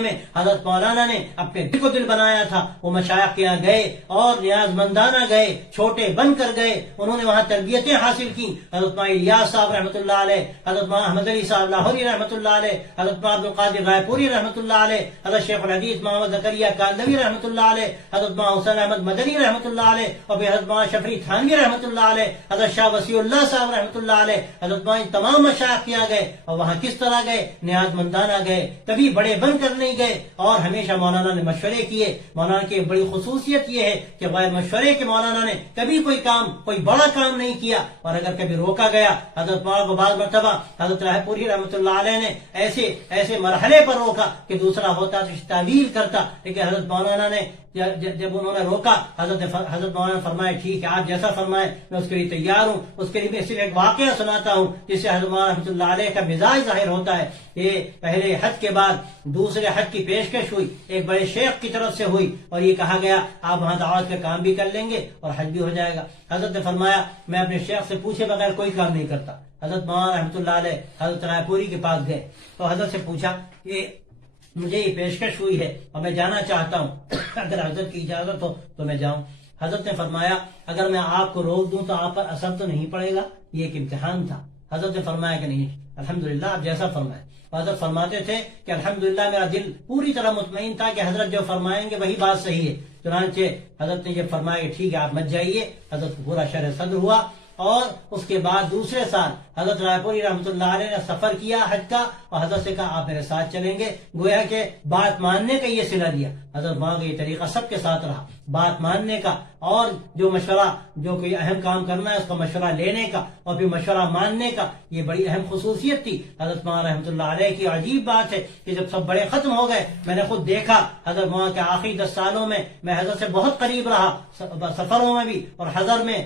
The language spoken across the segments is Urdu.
میں حضرت مولانا نے اپنے دل کو دل بنایا تھا، وہ مشائخ کے یہاں گئے اور نیاز مندانہ گئے، چھوٹے بن کر گئے، انہوں نے وہاں تربیتیں حاصل کی۔ حضرت الیاس صاحب رحمۃ اللہ علیہ، حضرت احمد علی صاحب لاہوری رحمۃ اللہ علیہ، حضرت عبد القادر رائے پوری رحمۃ اللہ علیہ، حضرت شیخ الحدیث محمد زکریا کاندوی رحمۃ اللہ علیہ، حضرت حسین احمد مدنی رحمۃ اللہ علیہ، اور پھر حضرت شفری تھانوی رحمۃ اللہ علیہ، حضرت شاہ وسیع اللہ صاحب رحمۃ اللہ علیہ، حضرت تمام مشائخ کیا گئے۔ اور وہاں کس طرح گئے؟ نیاز مندانہ گئے، کبھی بڑے بن کر نہیں گئے، اور ہمیشہ مولانا نے مشورے کیے۔ مولانا کی بڑی خصوصیت یہ ہے کہ غیر مشورے کے مولانا نے کبھی کوئی بڑا کام نہیں کیا، اور اگر کبھی روکا گیا، حضرت مولانا کو بعض مرتبہ حضرت رائے پوری رحمۃ اللہ علیہ نے ایسے مرحلے پر روکا کہ دوسرا ہوتا تو تعویل کرتا، لیکن حضرت مولانا نے جب انہوں نے روکا، حضرت مولانا نے فرمایا ٹھیک ہے، آپ جیسا فرمائیں میں اس کے لیے تیار ہوں۔ اس کے لیے میں صرف ایک واقعہ سناتا ہوں جس سے حضرت مولانا رحمۃ اللہ علیہ کا مزاج ظاہر ہوتا ہے۔ یہ پہلے حج کے بعد دوسرے حج کی پیشکش ہوئی، ایک بڑے شیخ کی طرف سے ہوئی، اور یہ کہا گیا آپ وہاں دعوت کا کام بھی کر لیں گے اور حج بھی ہو جائے گا۔ حضرت نے فرمایا میں اپنے شیخ سے پوچھے بغیر کوئی کام نہیں کرتا۔ حضرت مولانا رحمۃ اللہ علیہ حضرت رائے پوری کے پاس گئے تو حضرت سے پوچھا کہ مجھے یہ پیشکش ہوئی ہے اور میں جانا چاہتا ہوں، اگر حضرت کی اجازت ہو تو میں جاؤں۔ حضرت نے فرمایا اگر میں آپ کو روک دوں تو آپ پر اثر تو نہیں پڑے گا، یہ ایک امتحان تھا۔ حضرت نے فرمایا کہ نہیں، الحمدللہ آپ جیسا فرمائیں۔ حضرت فرماتے تھے کہ الحمدللہ میرا دل پوری طرح مطمئن تھا کہ حضرت جو فرمائیں گے وہی بات صحیح ہے۔ چنانچہ حضرت نے یہ فرمایا کہ ٹھیک ہے آپ مت جائیے۔ حضرت کو پورا شرح صدر ہوا، اور اس کے بعد دوسرے سال حضرت رائے پوری رحمۃ اللہ علیہ نے سفر کیا حج کا، اور حضرت سے کہا آپ میرے ساتھ چلیں گے۔ گویا کہ بات ماننے کا یہ صلہ دیا۔ حضرت وہاں کا یہ طریقہ سب کے ساتھ رہا، بات ماننے کا، اور جو مشورہ، جو کوئی اہم کام کرنا ہے اس کا مشورہ لینے کا اور پھر مشورہ ماننے کا، یہ بڑی اہم خصوصیت تھی حضرت مولانا رحمۃ اللہ علیہ کی۔ عجیب بات ہے کہ جب سب بڑے ختم ہو گئے، میں نے خود دیکھا حضرت مولانا کے آخری 10 سالوں میں میں حضرت سے بہت قریب رہا، سفروں میں بھی اور حضر میں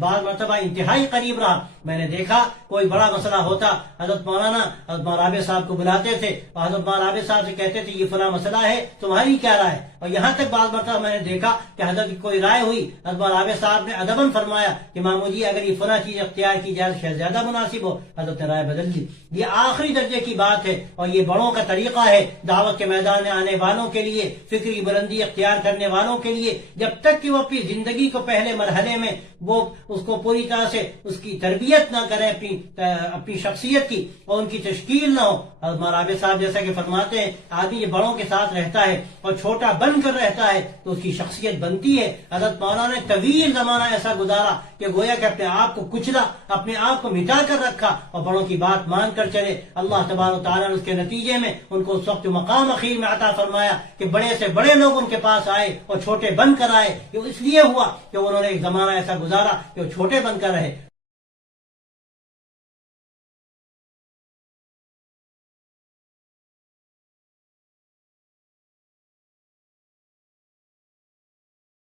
بعض مرتبہ انتہائی قریب رہا۔ میں نے دیکھا کوئی بڑا مسئلہ ہوتا، حضرت مولانا رابع صاحب کو بلاتے تھے اور حضرت رابع صاحب سے کہتے تھے یہ فلاں مسئلہ ہے، تمہاری کیا رائے؟ اور یہاں تک بعض مرتبہ میں نے دیکھا کہ حضرت کی کوئی رائے ہوئی، حضرت رابع صاحب نے ادباً فرمایا کہ مامو جی اگر یہ فلاں چیز اختیار کی جائے شاید زیادہ مناسب ہو، حضرت نے رائے بدل دی۔ یہ آخری درجے کی بات ہے، اور یہ بڑوں کا طریقہ ہے دعوت کے میدان میں آنے والوں کے لیے، فکری بلندی اختیار کرنے والوں کے لیے، جب تک کہ وہ اپنی زندگی کو پہلے مرحلے میں وہ اس کو پوری طرح سے اس کی تربیت نہ کریں، اپنی شخصیت کی اور ان کی تشکیل نہ ہو۔ حضرت رابع صاحب جیسا کہ فرماتے ہیں آدمی یہ بڑوں کے ساتھ رہتا ہے اور چھوٹا بن کر رہتا ہے تو اس کی شخصیت بنتی ہے۔ حضرت مولانا نے طویل زمانہ ایسا گزارا کہ گویا کہ اپنے آپ کو کچلا، اپنے آپ کو مٹا کر رکھا اور بڑوں کی بات مان کر چلے۔ اللہ تبارک و تعالیٰ نے اس کے نتیجے میں ان کو اس وقت مقام اخیر میں عطا فرمایا کہ بڑے سے بڑے لوگ ان کے پاس آئے اور چھوٹے بن کر آئے۔ یہ اس لیے ہوا کہ انہوں نے ایک زمانہ ایسا گزارا کہ وہ چھوٹے بن کر رہے۔